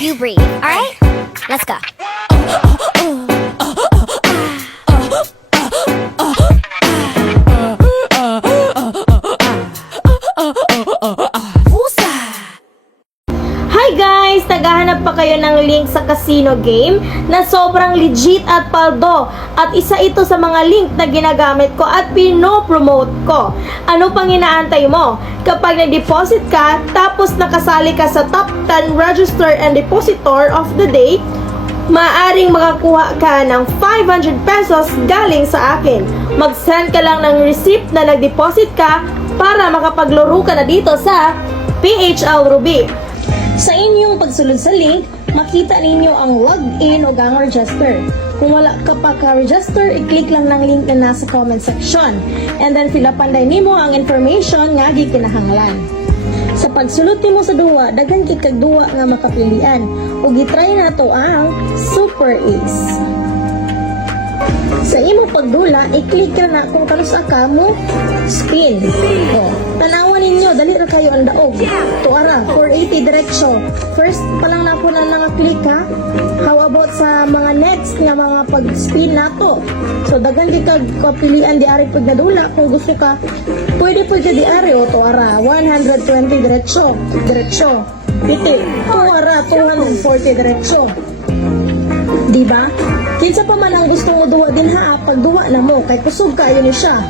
you breathe. All right? Let's go. guys! Naghahanap pa kayo ng link sa casino game na sobrang legit at paldo at isa ito sa mga link na ginagamit ko at pinopromote ko. Ano pang inaantay mo? Kapag nag-deposit ka tapos nakasali ka sa top 10 register and depositor of the day, maaring makakuha ka ng 500 pesos galing sa akin. Mag-send ka lang ng receipt na nag-deposit ka para makapaglaro ka na dito sa PHL Ruby. Sa inyong pagsulod sa link, makita ninyo ang login o gang register. Kung wala ka pa ka-register, i-click lang ng link na nasa comment section. And then filapanday nimo ang information nga di kinahanglan. Sa pagsulot nimo sa duwa, daghan kay kag duwa nga makapilian. Ug gitry nato ang Super Ace. Sa imong pagdula, i-click ra na kung kanus ka mo spin. O, tanawan ninyo, dali kayo ang daog. Tuara, 480 diretso. First pa lang na po na naka-click ha. How about sa mga next nga mga pag-spin nato? So, daghan di kag kapilian di ari pag nadula. Kung gusto ka, pwede pwede di ari o tuara. 120 diretso. Diretso. Piti. Tuara, 240 diretso. Di ba? Kinsa pa man ang gusto mo duwa din ha, pag duwa na mo, kay kusog kayo ni siya.